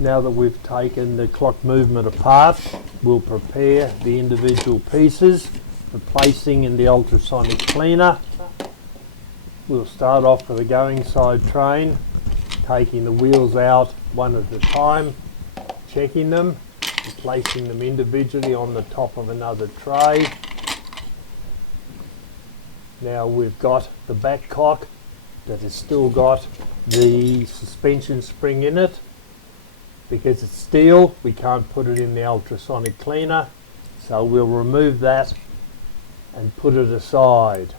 Now that we've taken the clock movement apart, we'll prepare the individual pieces for placing in the ultrasonic cleaner. We'll start off with the going side train, taking the wheels out one at a time, checking them, and placing them individually on the top of another tray. Now we've got the back cock that has still got the suspension spring in it. Because it's steel, we can't put it in the ultrasonic cleaner, so we'll remove that and put it aside.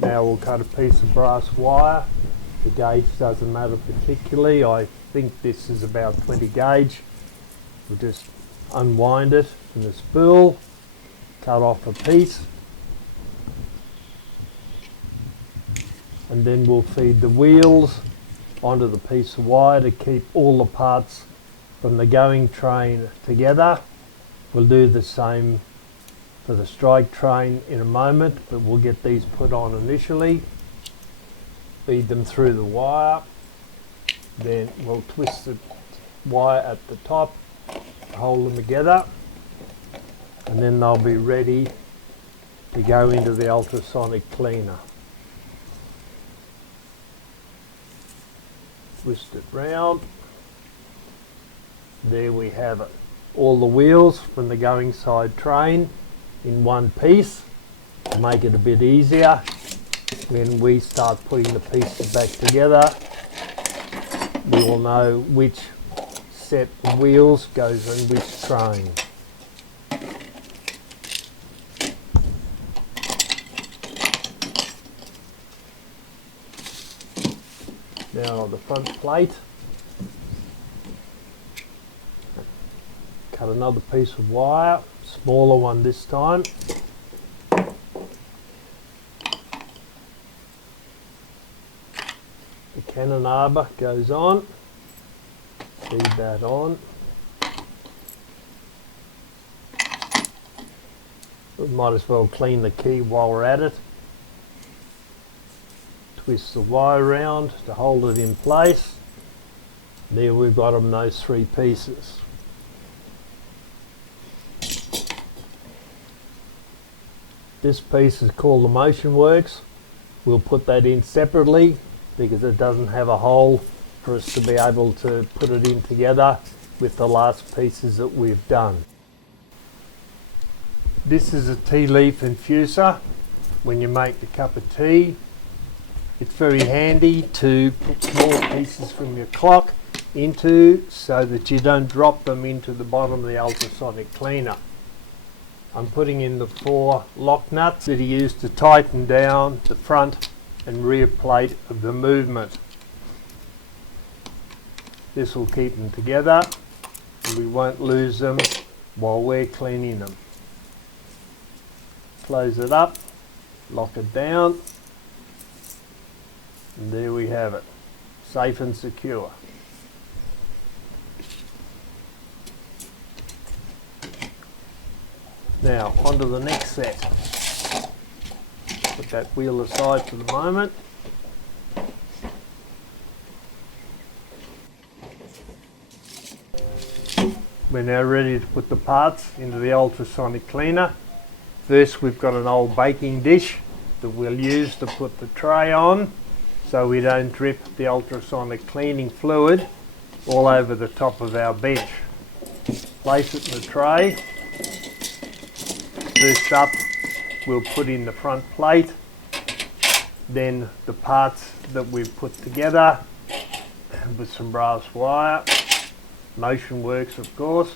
Now we'll cut a piece of brass wire. The gauge doesn't matter particularly. I think this is about 20 gauge. We'll just unwind it from the spool, cut off a piece, and then we'll feed the wheels onto the piece of wire to keep all the parts from the going train together. We'll do the same for the strike train in a moment, but we'll get these put on initially. Feed them through the wire, then we'll twist the wire at the top, hold them together, and then they'll be ready to go into the ultrasonic cleaner. Twist it round. There we have it. All the wheels from the going side train in one piece to make it a bit easier. When we start putting the pieces back together, we will know which set of wheels goes in which train. Now the front plate, cut another piece of wire, smaller one this time. The cannon arbor goes on, feed that on. We might as well clean the key while we're at it. Twist the wire around to hold it in place. There we've got them, those three pieces. This piece is called the motion works. We'll put that in separately because it doesn't have a hole for us to be able to put it in together with the last pieces that we've done. This is a tea leaf infuser. When you make the cup of tea, it's very handy to put small pieces from your clock into so that you don't drop them into the bottom of the ultrasonic cleaner. I'm putting in the 4 lock nuts that are used to tighten down the front and rear plate of the movement. This will keep them together and we won't lose them while we're cleaning them. Close it up, lock it down, and there we have it, safe and secure. Now onto the next set. Put that wheel aside for the moment. We're now ready to put the parts into the ultrasonic cleaner. First we've got an old baking dish that we'll use to put the tray on so we don't drip the ultrasonic cleaning fluid all over the top of our bench. Place it in the tray. First up, we'll put in the front plate, then the parts that we've put together with some brass wire, motion works of course.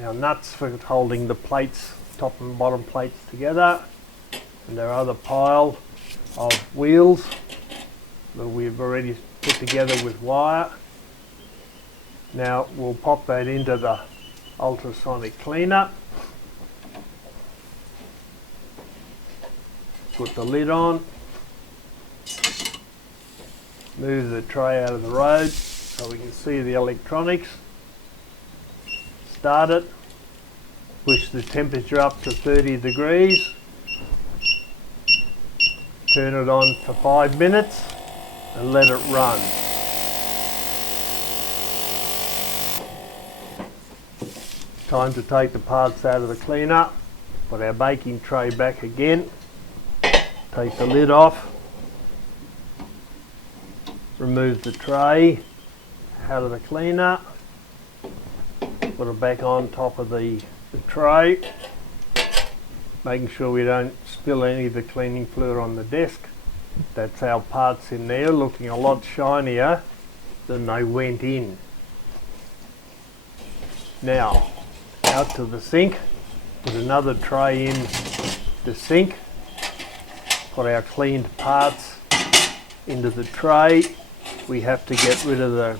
Our nuts for holding the plates, top and bottom plates together, and our other pile of wheels that we've already put together with wire. Now we'll pop that into the ultrasonic cleaner. Put the lid on. Move the tray out of the road. so we can see the electronics. Start it, push the temperature up to 30 degrees, turn it on for 5 minutes and let it run. Time to take the parts out of the cleaner, put our baking tray back again, take the lid off, remove the tray out of the cleaner, put it back on top of the tray, making sure we don't spill any of the cleaning fluid on the desk. That's our parts in there, looking a lot shinier than they went in. Now, out to the sink, put another tray in the sink, put our cleaned parts into the tray. We have to get rid of the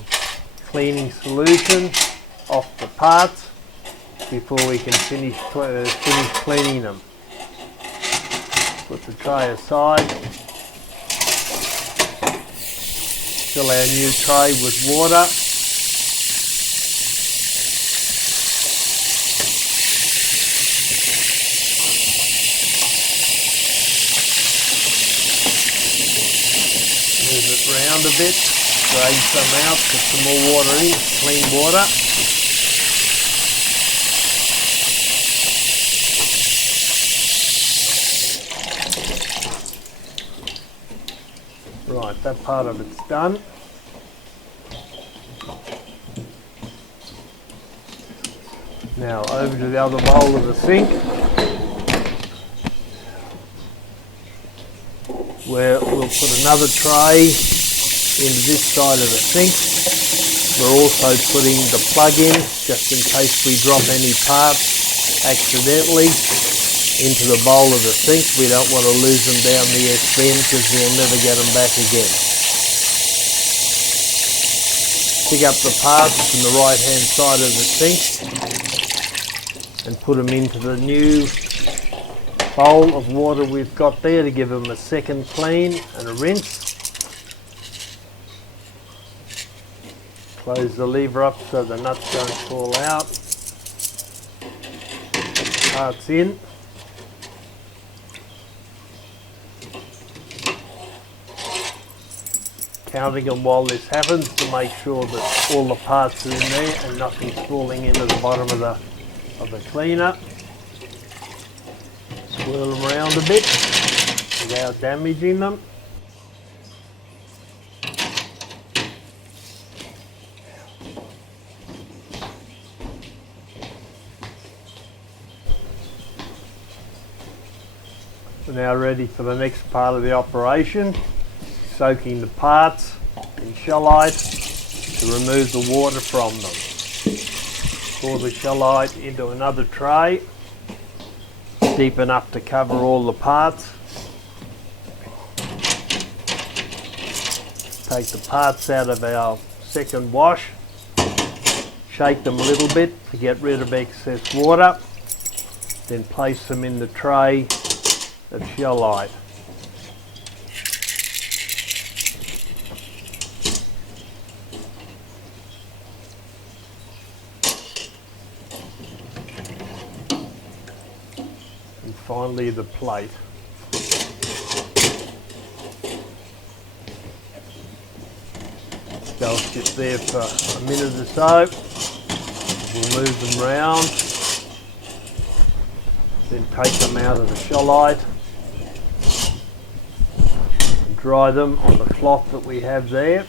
cleaning solution off the parts before we can finish cleaning them. Put the tray aside, fill our new tray with water. Move it round a bit, drain some out, put some more water in, clean water. Right, that part of it's done. Now over to the other bowl of the sink, where we'll put another tray into this side of the sink. We're also putting the plug in, just in case we drop any parts accidentally into the bowl of the sink. We don't want to lose them down the S-bend because we'll never get them back again. Pick up the parts from the right hand side of the sink and put them into the new bowl of water we've got there to give them a second clean and a rinse. Close the lever up so the nuts don't fall out. Parts in. Counting them while this happens to make sure that all the parts are in there and nothing's falling into the bottom of the cleaner. Swirl them around a bit without damaging them. We're now ready for the next part of the operation, soaking the parts in shellite to remove the water from them. Pour the shellite into another tray, deep enough to cover all the parts. Take the parts out of our second wash, shake them a little bit to get rid of excess water, then place them in the tray of shellite. And finally the plate. They'll sit there for a minute or so. We'll move them round, then take them out of the shellite and dry them on the cloth that we have there.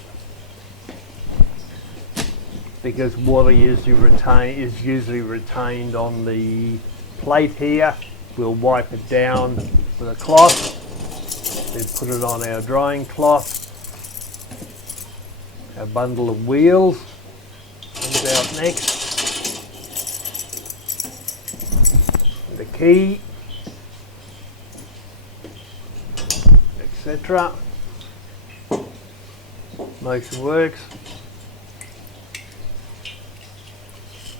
Because water is usually retained on the plate here, we'll wipe it down with a cloth, then put it on our drying cloth. Our bundle of wheels comes out next. And the key, etc. Motion works.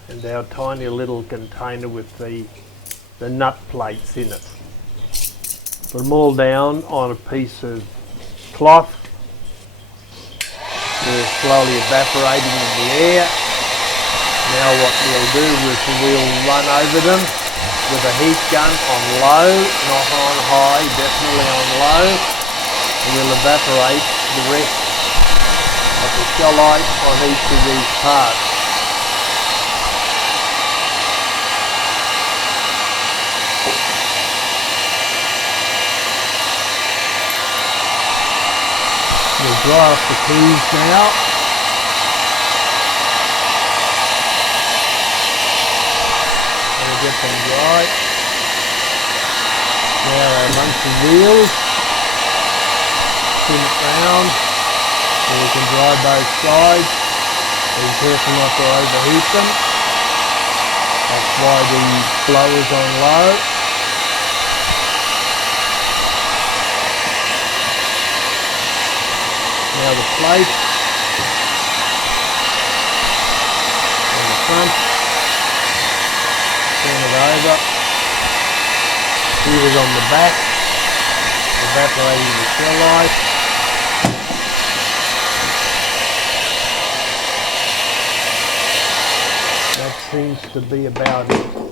And our tiny little container with the nut plates in it. Put them all down on a piece of cloth. They're slowly evaporating in the air. Now what we'll do is we'll run over them with a heat gun on low, not on high, definitely on low. And we'll evaporate the rest of the shellite on each of these parts. We'll dry off the keys now. We'll get them dry. Now our bunch of wheels. Spin it round so we can dry both sides. Be careful not to overheat them. That's why the blower's on low. Now the plate on the front, turn it over, heaters on the back, evaporating the shellite. That seems to be about it.